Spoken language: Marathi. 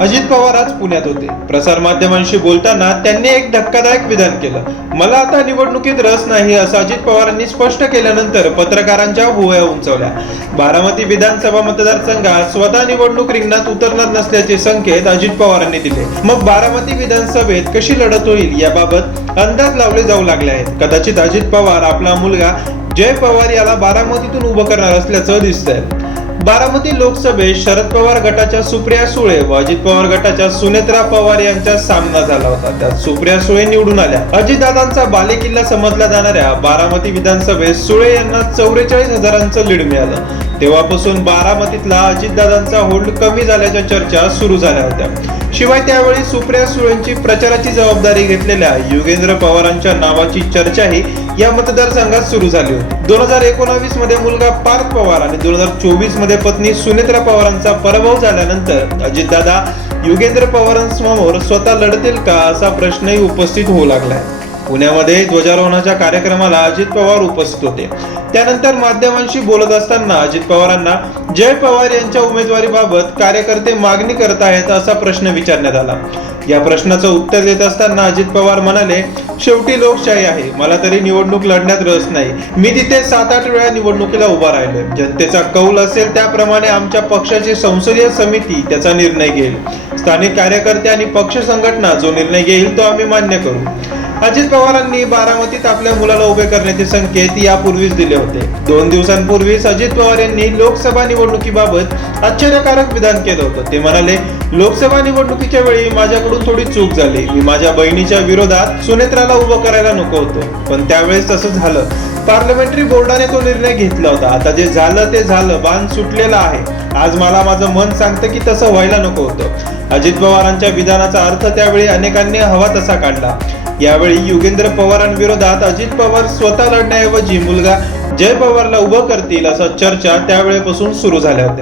अजित पवार आज पुण्यात होते. प्रसार माध्यमांशी बोलताना त्यांनी एक धक्कादायक विधान केलं. मला आता निवडणुकीत रस नाही असं अजित पवारांनी स्पष्ट केल्यानंतर पत्रकारांच्या भुवया उंचावल्या. बारामती विधानसभा मतदारसंघात स्वतः निवडणूक रिंगणात उतरणार नसल्याचे संकेत अजित पवारांनी दिले. मग बारामती विधानसभेत कशी लढत होईल याबाबत अंदाज लावले जाऊ लागले आहेत. कदाचित अजित पवार आपला मुलगा जय पवार याला बारामतीतून उभं करणार असल्याचं दिसतंय. बारामती लोकसभेत शरद पवार गटाच्या सुप्रिया सुळे व अजित पवार गटाच्या सुनेत्रा पवार यांचा सामना झाला होता. त्यात सुप्रिया सुळे निवडून आल्या. अजितदादांचा बालेकिल्ला समजला जाणाऱ्या बारामती विधानसभेत सुळे यांना 44,000चं लीड मिळालं. तेव्हापासून बारामतीतला अजितदादांचा होल्ड कमी झाल्याच्या चर्चा सुरू झाल्या होत्या. शिवाय त्यावेळी सुप्रिया सुळेंची प्रचाराची जबाबदारी घेतलेल्या युगेंद्र पवारांच्या नावाची चर्चाही या मतदारसंघात सुरू झाली होती. 2019 मध्ये मुलगा पार्थ पवार आणि 2024 मध्ये पत्नी सुनेत्रा पवारांचा पराभव झाल्यानंतर अजितदादा युगेंद्र पवारांसमोर स्वतः लढतील का असा प्रश्नही उपस्थित होऊ लागलाय. पुण्यामध्ये ध्वजारोहणाच्या कार्यक्रमाला अजित पवार उपस्थित होते. त्यानंतर माध्यमांशी बोलत असताना अजित पवारांना जय पवार यांच्या उमेदवारीबाबत कार्यकर्ते मागणी करत आहेत असा प्रश्न विचारण्यात आला. या प्रश्नाचं उत्तर देत असताना अजित पवार म्हणाले, शेवटी लोकशाही आहे. मला तरी निवडणूक लढण्यात रस नाही. मी तिथे 7-8 वेळा निवडणुकीला उभा राहिलोय. जनतेचा कौल असेल त्याप्रमाणे आमच्या पक्षाची संसदीय समिती त्याचा निर्णय घेईल. स्थानिक कार्यकर्ते आणि पक्ष संघटना जो निर्णय घेईल तो आम्ही मान्य करू. अजित पवारांनी बारामतीत आपल्या मुलाला उभे करण्याचे संकेत यापूर्वीच दिले होते. 2 दिवसांपूर्वीच अजित पवार यांनी लोकसभा निवडणुकीबाबत आश्चर्यकारक विधान केलं होतं. ते म्हणाले, लोकसभा निवडणुकीच्या वेळी माझ्याकडून थोडी चूक झाली. मी माझ्या बहिणीच्या विरोधात सुनेत्राला उभं करायला नको होतं, पण त्यावेळेस तसं झालं. पार्लमेंटरी बोर्डाने तो निर्णय घेतला होता. आता जे झालं ते झालं. बाण सुटलेला आहे. आज मला माझं मन सांगतं की तसं व्हायला नको होतं. अजित पवारांच्या विधानाचा अर्थ त्यावेळी अनेकांनी हवा तसा काढला. यावेळी युगेंद्र पवारांविरोधात अजित पवार स्वतः लढण्याऐवजी मुलगा जय पवारला उभं करतील असा चर्चा त्यावेळेपासून सुरू झाल्या होत्या.